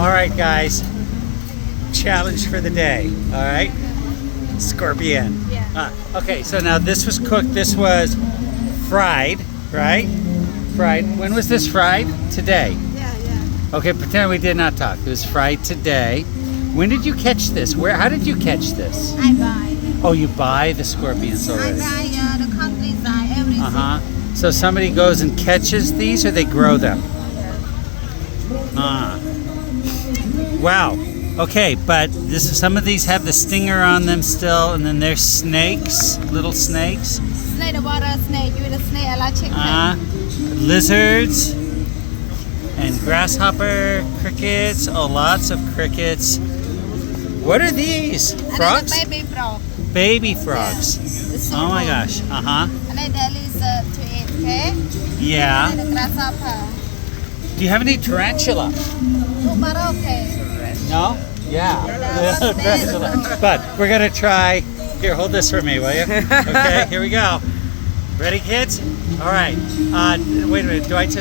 All right, guys. Challenge for the day. All right. Scorpion. Yeah. Okay, so now this was cooked. This was fried, right? Fried. When was this fried? Today. Yeah. Okay, pretend we did not talk. It was fried today. When did you catch this? Where? How did you catch this? I buy. Oh, you buy the scorpions I already. buy the countryside, everything. So somebody goes and catches these, or they grow them? Wow. Okay, but some of these have the stinger on them still, and then there's snakes, little snakes. Snake, the water snake. You eat a snake, I like chicken. Lizards and grasshopper, crickets. Oh, lots of crickets. What are these? Frogs? And then the baby frog. Baby frogs. Yeah. It's so Oh my good. gosh. And then there is to eat, okay? Yeah. And then the grasshopper. Do you have any tarantula? Oh, but okay. No? Yeah. Tarantula. But we're going to try. Here, hold this for me, will you? Okay, here we go. Ready, kids? All right. Wait a minute. Do I eat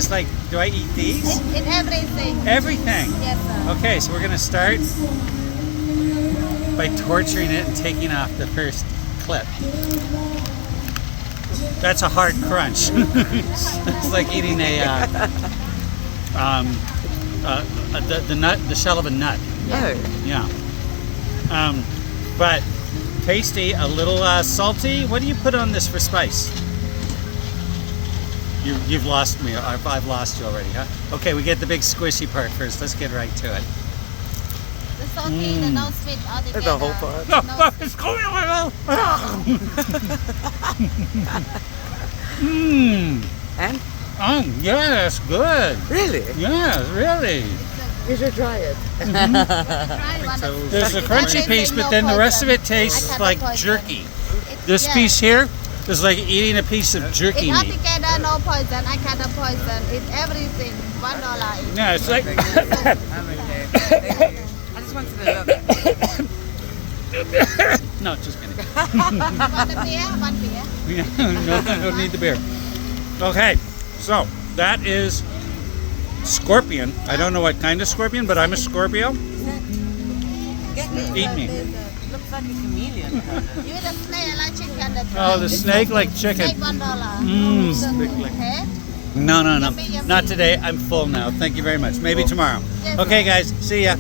these? Eat everything. Everything. Yes, sir. Okay, so we're going to start by torturing it and taking off the first clip. That's a hard crunch. It's like eating the nut, the shell of a nut. Oh. Yeah. But tasty, a little salty. What do you put on this for spice? You've lost me. I've lost you already, huh? Okay, we get the big squishy part first. Let's get right to it. The salty, the no sweet all together. The whole part. No It's going in my mouth. Mmm. And? Yeah, that's good. Really? Yeah, really. You should try it. There's a crunchy piece, but then the rest of it tastes like jerky. This piece here is like eating a piece of jerky It's all meat. together, no poison. I got the poison. It's everything. $1. Yeah, it's like. I just wanted to look. No, just kidding. Want a beer? One beer. No, I don't need the beer. Okay, so that is scorpion. I don't know what kind of scorpion, but I'm a Scorpio. Eat me. Looks like a chameleon. You eat a snake, I like chicken. Oh, the snake like chicken. Snake $1. Mmm. Okay? No. Yummy, yummy. Not today. I'm full now. Thank you very much. Maybe tomorrow. Yes, Okay, guys. See ya.